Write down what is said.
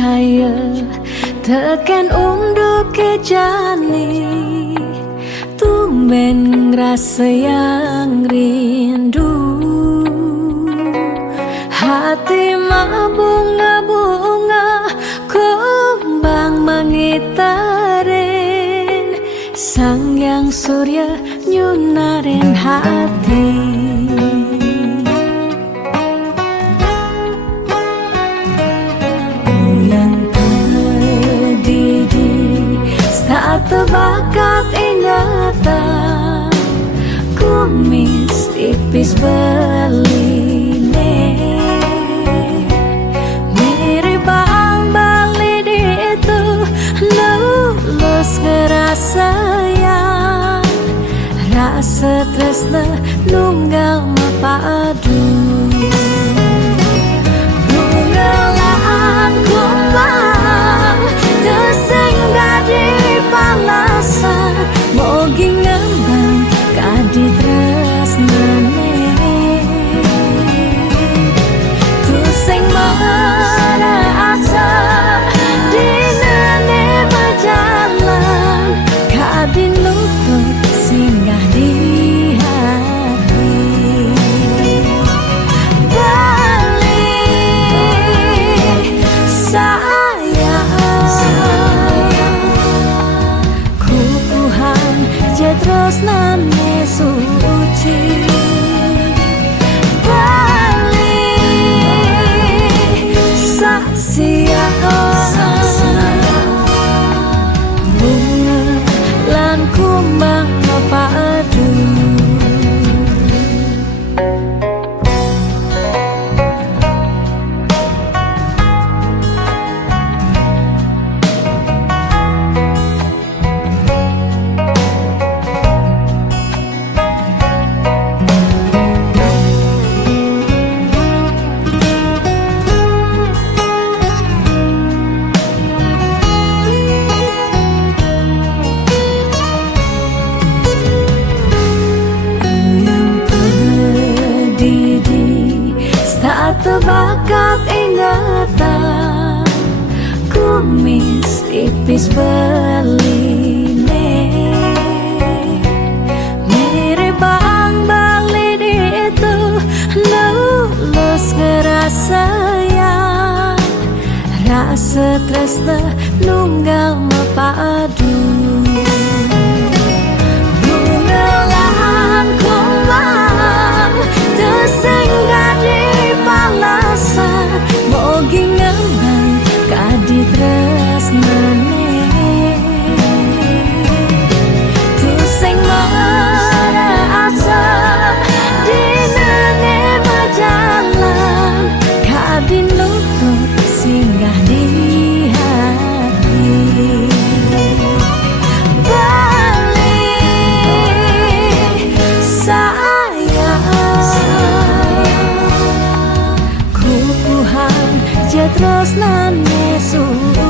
percaya tekan unduk ke jani tumben rasa yang rindu hati bunga-bunga kembang mengitarin sang yang surya nyunarin hati saat terbakat ingatan kumis tipis beline mirip bang balik itu lulus kerasa yang rasa tresna nunggal mapadu bungalan kumbang tersenggah di palasan mogi ngembang kadi tresnane tuseng merasa dinane berjalan kadi lutut singgah di hati balik terus nane suci balik sasia bunga lan kumbang mepadu terbakat ingatan kumis tipis beline mirip bang balik itu lulus kerasa yang rasa tresna nunggal mapadu bungalan kumbang tersenggah di palasan mogi ngembang kadi tresnane tuseng merasa dinane berjalan kadi lutut singgah di hati balik sayang terus nane suci